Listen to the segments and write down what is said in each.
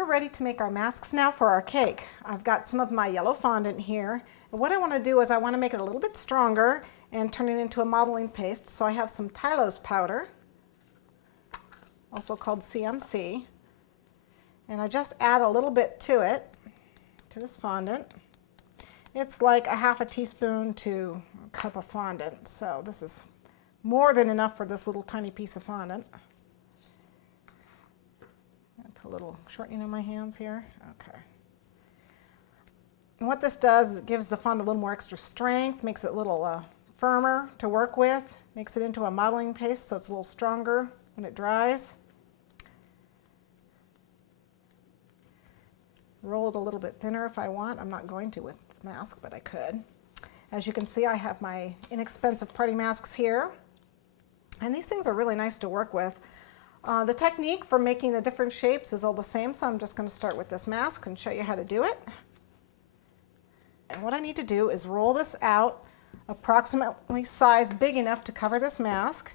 We're ready to make our masks now for our cake. I've got some of my yellow fondant here. And what I want to do is I want to make it a little bit stronger and turn it into a modeling paste. So I have some Tylose powder, also called CMC. And I just add a little bit to it, to this fondant. It's like a half a teaspoon to a cup of fondant. So this is more than enough for this little tiny piece of fondant. Put a little shortening on my hands here. Okay. And what this does is it gives the fondant a little more extra strength, makes it a little firmer to work with, makes it into a modeling paste so it's a little stronger when it dries. Roll it a little bit thinner if I want. I'm not going to with the mask, but I could. As you can see, I have my inexpensive party masks here. And these things are really nice to work with. The technique for making the different shapes is all the same, so I'm just going to start with this mask and show you how to do it. And what I need to do is roll this out approximately size big enough to cover this mask.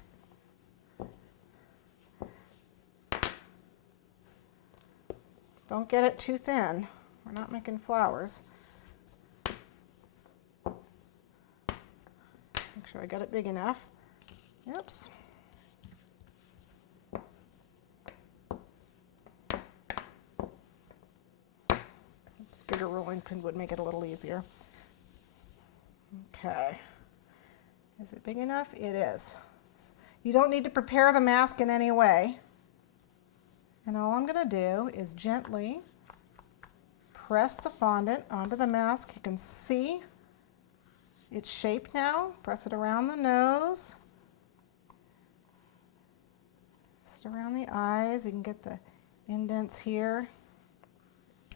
Don't get it too thin. We're not making flowers. Make sure I got it big enough. Oops. Bigger rolling pin would make it a little easier. Okay. Is it big enough? It is. You don't need to prepare the mask in any way. And all I'm going to do is gently press the fondant onto the mask. You can see its shape now. Press it around the nose. Press it around the eyes. You can get the indents here.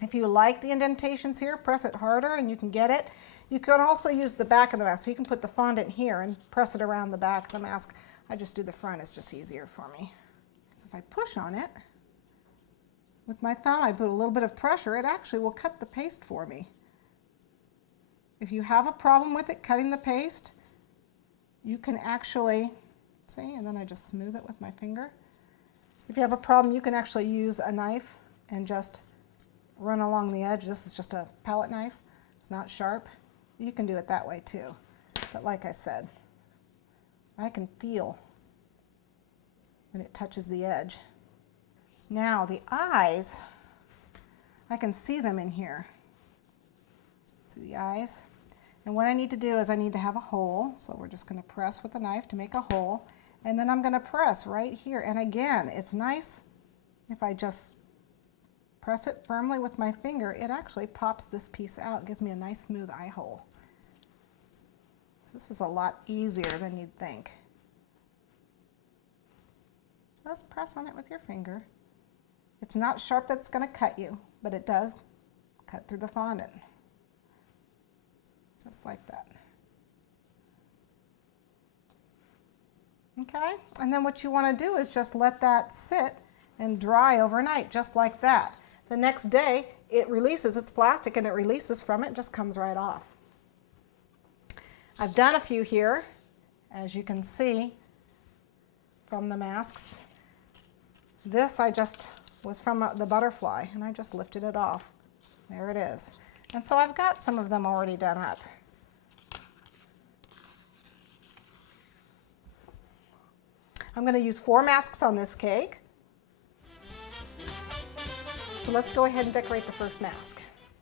If you like the indentations here, press it harder and you can get it. You can also use the back of the mask. So you can put the fondant here and press it around the back of the mask. I just do the front. It's just easier for me. So if I push on it, with my thumb, I put a little bit of pressure, it actually will cut the paste for me. If you have a problem with it cutting the paste, you can actually, see, and then I just smooth it with my finger. If you have a problem, you can actually use a knife and just run along the edge. This is just a palette knife. It's not sharp. You can do it that way too. But like I said, I can feel when it touches the edge. Now the eyes, I can see them in here. See the eyes? And what I need to do is I need to have a hole. So we're just going to press with the knife to make a hole. And then I'm going to press right here. And again, it's nice if I just press it firmly with my finger. It actually pops this piece out. It gives me a nice smooth eye hole. So this is a lot easier than you'd think. Just press on it with your finger. It's not sharp that's going to cut you, but it does cut through the fondant. Just like that. Okay, and then what you want to do is just let that sit and dry overnight, just like that. The next day, it releases, it's plastic, and it releases from it, just comes right off. I've done a few here, as you can see from the masks. This I just was from the butterfly, and I just lifted it off. There it is. And so I've got some of them already done up. I'm going to use 4 masks on this cake. So let's go ahead and decorate the first mask.